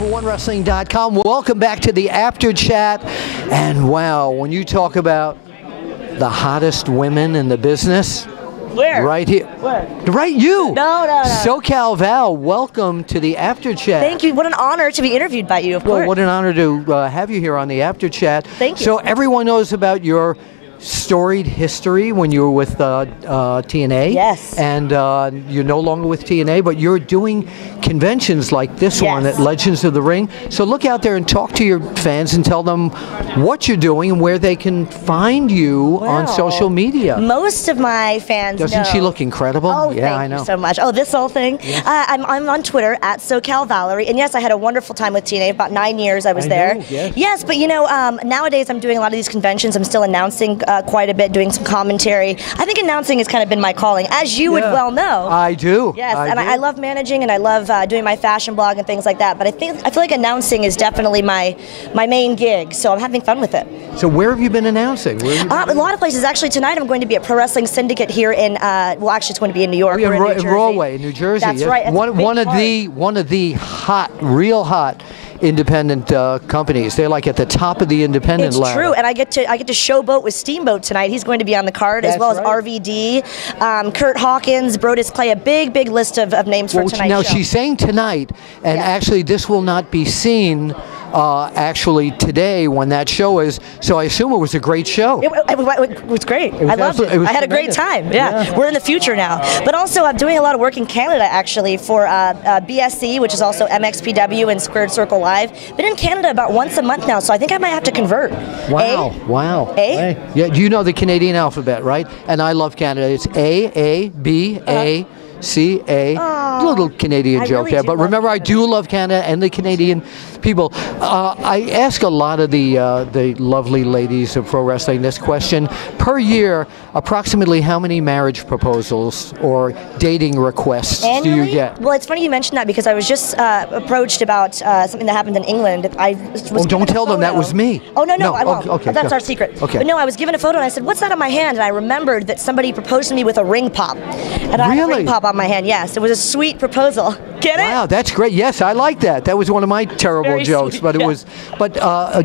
for1wrestling.com. Welcome back to the Apter chat. And wow, when you talk about the hottest women in the business, where? Right here. Where? Right, you. No. SoCal Val, welcome to the Apter chat. Thank you. What an honor to be interviewed by you, of course. Well, what an honor to have you here on the Apter chat. Thank you. So everyone knows about your storied history when you were with TNA. Yes. And you're no longer with TNA, but you're doing conventions like this one at Legends of the Ring. So look out there and talk to your fans and tell them what you're doing and where they can find you on social media. Most of my fans Doesn't know. she look incredible? Oh, yeah, thank I know. you so much. Oh, this whole thing? Yes. I'm on Twitter at SoCal Valerie, and yes, I had a wonderful time with TNA. About 9 years I was there. Know, yes. Yes, but you know, nowadays I'm doing a lot of these conventions. I'm still announcing quite a bit, doing some commentary. I think announcing has kind of been my calling, as you would well know. I do. Yes, I love managing, and I love doing my fashion blog and things like that. But I feel like announcing is definitely my main gig. So I'm having fun with it. So where have you been announcing? A lot of places. Actually, tonight I'm going to be at Pro Wrestling Syndicate here in. Well, actually, it's going to be in New York. In New Jersey. Rahway, New Jersey. That's right. It's one of the hot, real hot independent companies. They're like at the top of the independent ladder. It's true, and I get to showboat with Steamboat tonight. He's going to be on the card, as well as RVD, Kurt Hawkins, Brodus Clay, a big list of names for tonight's now show. she's saying tonight, and actually this will not be seen actually today when that show is, so I assume it was a great show. It was great. I loved it. I had a great time. Yeah. We're in the future now. But also I'm doing a lot of work in Canada actually for BSC, which is also MXPW and Squared Circle Live. Been in Canada about once a month now, so I think I might have to convert. Wow. Wow. A? Yeah, you know the Canadian alphabet, right? And I love Canada. It's A, C-A, little Canadian joke there. But remember, I do love Canada and the Canadian people. I ask a lot of the lovely ladies of pro wrestling this question. Per year, approximately how many marriage proposals or dating requests do you get? Well, it's funny you mentioned that because I was just approached about something that happened in England. Don't tell them that was me. Oh, no, I won't. Okay, that's our secret. Okay. But no, I was given a photo and I said, what's that on my hand? And I remembered that somebody proposed to me with a ring pop. And I had a ring pop on my hand, yes. It was a sweet proposal. Get it? Wow, that's great. Yes, I like that. That was one of my terrible jokes, sweet, but it was. But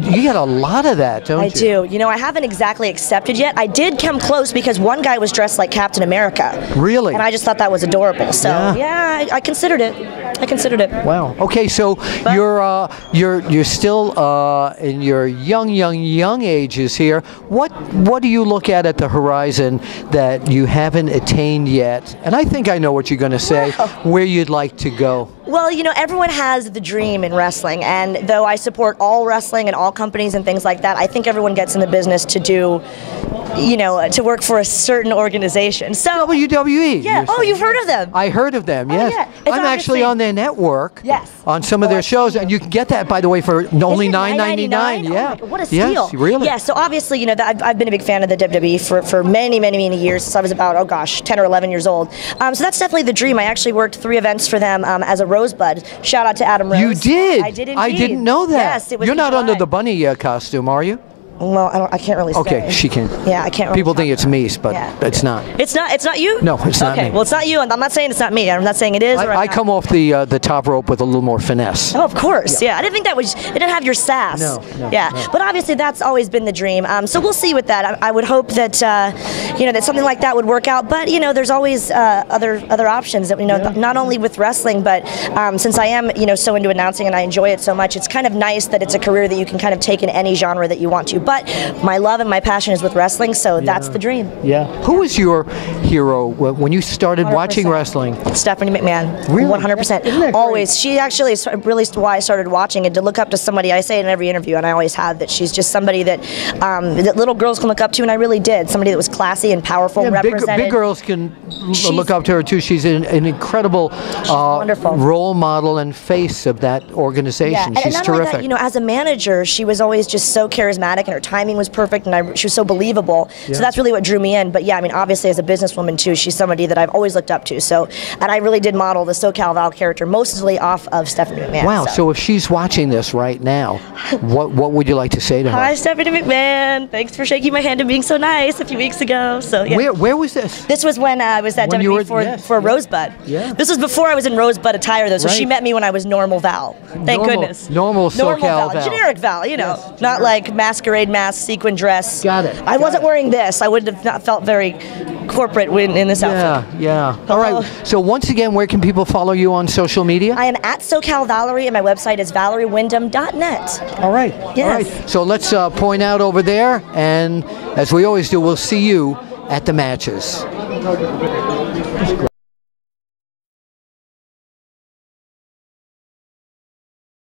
you get a lot of that, don't you? I do. You know, I haven't exactly accepted yet. I did come close because one guy was dressed like Captain America. Really? And I just thought that was adorable. So yeah, I considered it. I considered it. Wow. Okay, so you're still in your young ages here. What do you look at the horizon that you haven't attained yet? And I think I know what you're going to say. Where you'd like to go. Well, you know, everyone has the dream in wrestling, and though I support all wrestling and all companies and things like that, I think everyone gets in the business to do, you know, to work for a certain organization. So WWE. Yeah. Oh, you've heard of them? I heard of them. Yes. Yeah. I'm actually on their network. Yes. On some of their shows, and you can get that, by the way, for only $9.99. Yeah. Oh, what a steal. Yes, really. Yeah. So obviously, you know, I've been a big fan of the WWE for many years, since I was about 10 or 11 years old. So that's definitely the dream. I actually worked 3 events for them as a Rosebud. Shout out to Adam Rose. You did? I did indeed. I didn't know that. Yes, it was. You're not under the bunny costume, are you? Well, I can't really say. Okay, she can. Yeah, I can't really People think it's me, but it's not. It's not you? No, it's not me. Okay, well, it's not you, and I'm not saying it's not me. I'm not saying it is. I come off the top rope with a little more finesse. Oh, of course. Yeah, I didn't think it didn't have your sass. No. Yeah, but obviously that's always been the dream. So we'll see with that. I would hope that you know, that something like that would work out. But you know, there's always other options that we know. Not only with wrestling, but since I am so into announcing and I enjoy it so much, it's kind of nice that it's a career that you can kind of take in any genre that you want to. But my love and my passion is with wrestling, so that's the dream. Yeah. Who was your hero when you started 100%. Watching wrestling? Stephanie McMahon. Really? 100%. Always. She actually is really why I started watching, and to look up to somebody. I say it in every interview, and I always have, that she's just somebody that that little girls can look up to, and I really did. Somebody that was classy and powerful, and represented. Big girls can look up to her too. She's an incredible role model and face of that organization. Yeah. She's and not terrific. only that, as a manager, she was always just so charismatic, and her timing was perfect, and she was so believable. So that's really what drew me in. But yeah, I mean, obviously as a businesswoman too, she's somebody that I've always looked up to. So, and I really did model the SoCal Val character mostly off of Stephanie McMahon. Wow. So if she's watching this right now, what would you like to say to her? Hi, Stephanie McMahon. Thanks for shaking my hand and being so nice a few weeks ago. So yeah. Where was this? This was when I was at WWE for Rosebud. Yeah. This was before I was in Rosebud attire though, so she met me when I was normal Val. Thank goodness. Normal SoCal Val. Generic Val, you know, not like masquerade mask, sequin dress. Got it. I wasn't wearing this. I would have not felt very corporate in this outfit. Yeah. All right. So once again, where can people follow you on social media? I am at SoCal Valerie, and my website is valeriewindham.net. All right. Yes. All right. So let's point out over there, and as we always do, we'll see you at the matches.